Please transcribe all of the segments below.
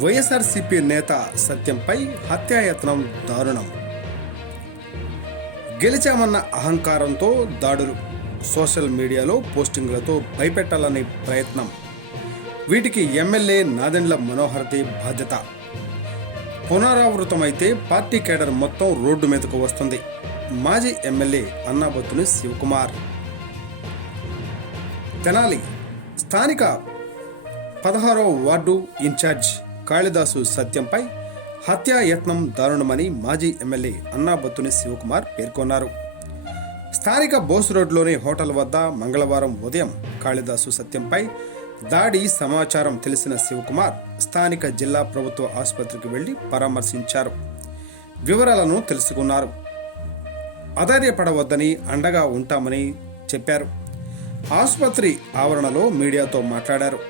వైఎస్ఆర్సీపీ నేత సత్యంపై హత్యాయత్నం దారుణం. గెలిచామన్న అహంకారంతో దాడులు, సోషల్ మీడియాలో పోస్టింగ్లతో భయపెట్టాలనే ప్రయత్నం. వీటికి ఎమ్మెల్యే నాదెండ్ల మనోహర్ది బాధ్యత. పునరావృతమైతే పార్టీ కేడర్ మొత్తం రోడ్డు మీదకు వస్తుంది. మాజీ ఎమ్మెల్యే అన్నాబత్తుని శివకుమార్. తెనాలి స్థానిక 16వ వార్డు ఇన్ఛార్జ్ కాళిదాసు సత్యంపై హత్యాయత్నం దారుణమని మాజీ ఎమ్మెల్యే అన్నాబత్తుని శివకుమార్ పేర్కొన్నారు. స్థానిక బోస్ రోడ్లోని హోటల్ వద్ద మంగళవారం ఉదయం కాళిదాసు సత్యంపై దాడి సమాచారం తెలిసిన శివకుమార్ స్థానిక జిల్లా ప్రభుత్వ ఆసుపత్రికి వెళ్లి పరామర్శించారు. వివరాలను తెలుసుకున్నారు. అధైర్యపడవద్దని, అండగా ఉంటామని చెప్పారు. ఆసుపత్రి ఆవరణలో మీడియాతో మాట్లాడారు.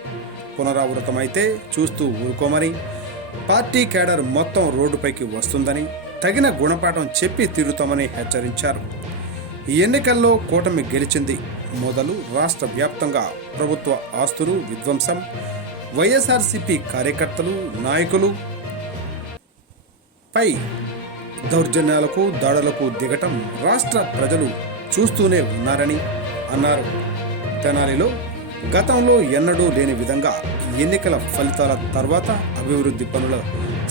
పునరావృతమైతే చూస్తూ ఊరుకోమని, పార్టీ కేడర్ మొత్తం రోడ్డుపైకి వస్తుందని, తగిన గుణపాఠం చెప్పి తీరుతామని హెచ్చరించారు. ఈ ఎన్నికల్లో కూటమి గెలిచింది. మొదలు రాష్ట్ర వ్యాప్తంగా ప్రభుత్వ ఆస్తులు విధ్వంసం, వైఎస్ఆర్సీపీ కార్యకర్తలు, నాయకులు పై దౌర్జన్యాలకు, దాడులకు దిగటం రాష్ట్ర ప్రజలు చూస్తూనే ఉన్నారని అన్నారు. తెనాలిలో గతంలో ఎన్నడూ లేని విధంగా ఎన్నికల ఫలితాల తర్వాత అభివృద్ధి పనుల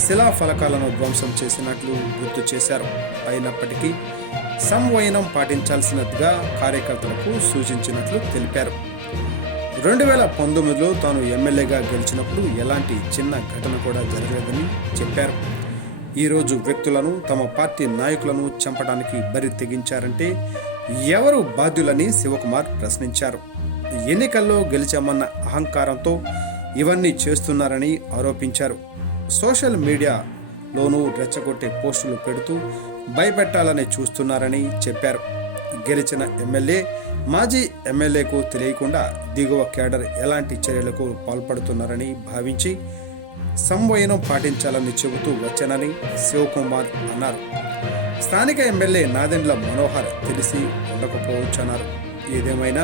శిలాఫలకాలను ధ్వంసం చేసినట్లు గుర్తు చేశారు. అయినప్పటికీ సంవయనం పాటించాల్సినదిగా కార్యకర్తలకు సూచించినట్లు తెలిపారు. 2019లో తాను ఎమ్మెల్యేగా గెలిచినప్పుడు ఎలాంటి చిన్న ఘటన కూడా జరగలేదని చెప్పారు. ఈరోజు వ్యక్తులను, తమ పార్టీ నాయకులను చంపడానికి బరి తెగించారంటే ఎవరు బాధ్యులని శివకుమార్ ప్రశ్నించారు. ఎన్నికల్లో గెలిచామన్న అహంకారంతో ఇవన్నీ చేస్తున్నారని ఆరోపించారు. సోషల్ మీడియాలోనూ రెచ్చగొట్టే పోస్టులు పెడుతూ భయపెట్టాలని చూస్తున్నారని చెప్పారు. గెలిచిన ఎమ్మెల్యే, మాజీ ఎమ్మెల్యేకు తెలియకుండా దిగువ కేడర్ ఎలాంటి చర్యలకు పాల్పడుతున్నారని భావించి సంవయనం పాటించాలని చెబుతూ వచ్చానని శివకుమార్ అన్నారు. స్థానిక ఎమ్మెల్యే నాదెండ్ల మనోహర్ తెలిసి ఉండకపోవచ్చన్నారు. ఏదేమైనా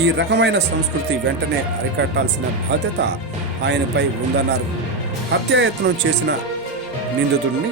ఈ రకమైన సంస్కృతి వెంటనే అరికట్టాల్సిన బాధ్యత ఆయనపై ఉందన్నారు. హత్యాయత్నం చేసిన నిందితుడిని